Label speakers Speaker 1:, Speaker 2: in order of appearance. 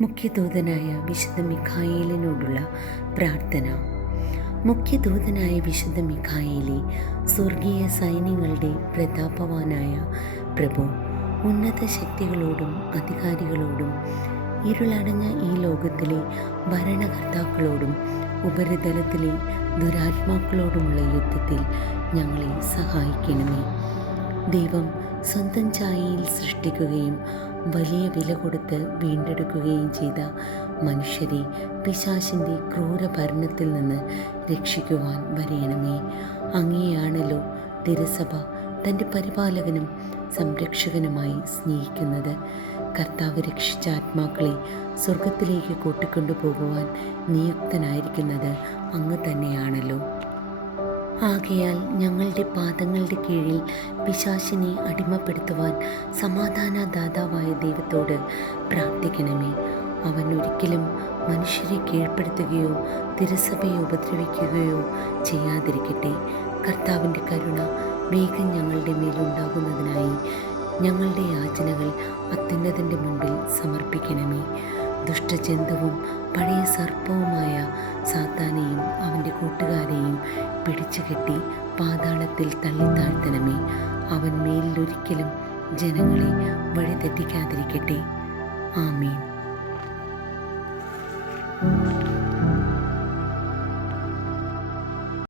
Speaker 1: മുഖ്യദൂതനായ വിശുദ്ധ മിഖായേലിനോടുള്ള പ്രാർത്ഥന. മുഖ്യദൂതനായ വിശുദ്ധ മിഖായേലി സ്വർഗീയ സൈന്യങ്ങളുടെ പ്രതാപവാനായ പ്രഭു ഉന്നത ശക്തികളോടും അധികാരികളോടും ഇരുളടഞ്ഞ ഈ ലോകത്തിലെ ഭരണകർത്താക്കളോടും ഉപരിതലത്തിലെ ദുരാത്മാക്കളോടുമുള്ള യുദ്ധത്തിൽ ഞങ്ങളെ സഹായിക്കണമേ. ദൈവം സ്വന്തം ചായയിൽ സൃഷ്ടിക്കുകയും വലിയ വില കൊടുത്ത് വീണ്ടെടുക്കുകയും ചെയ്ത മനുഷ്യരെ പിശാശിന്റെ ക്രൂരഭരണത്തിൽ നിന്ന് രക്ഷിക്കുവാൻ വരയണമേ അങ്ങേയാണല്ലോ തിരുസഭ തന്റെ പരിപാലകനും സംരക്ഷകനുമായി സ്നേഹിക്കുന്നത്. കർത്താവ് രക്ഷിച്ച ആത്മാക്കളെ സ്വർഗത്തിലേക്ക് കൂട്ടിക്കൊണ്ടു പോകുവാൻ നിയുക്തനായിരിക്കുന്നത് അങ്ങ് തന്നെയാണല്ലോ. ആകയാൽ ഞങ്ങളുടെ പാദങ്ങളുടെ കീഴിൽ പിശാശിനെ അടിമപ്പെടുത്തുവാൻ സമാധാന ദാതാവായ ദൈവത്തോട് പ്രാർത്ഥിക്കണമേ. അവൻ ഒരിക്കലും മനുഷ്യരെ കീഴ്പ്പെടുത്തുകയോ തിരസഭയെ ഉപദ്രവിക്കുകയോ ചെയ്യാതിരിക്കട്ടെ. കർത്താവിന്റെ കരുണ വേഗം ഞങ്ങളുടെ മേലുണ്ടാകുന്നതിനായി ഞങ്ങളുടെ യാചനകൾ അത്യുന്നതിന്റെ മുൻപിൽ സമർപ്പിക്കണമേ. ദുഷ്ടജന്തുവും പഴയ സർപ്പവുമായ സാത്താനെയും അവന്റെ കൂട്ടുകാരെയും പിടിച്ചുകെട്ടി പാതാളത്തിൽ തള്ളിത്താഴ്ത്തണമേ അവൻ മേലിലൊരിക്കലും ജനങ്ങളെ വഴിതെറ്റിക്കാതിരിക്കട്ടെ. ആമീൻ.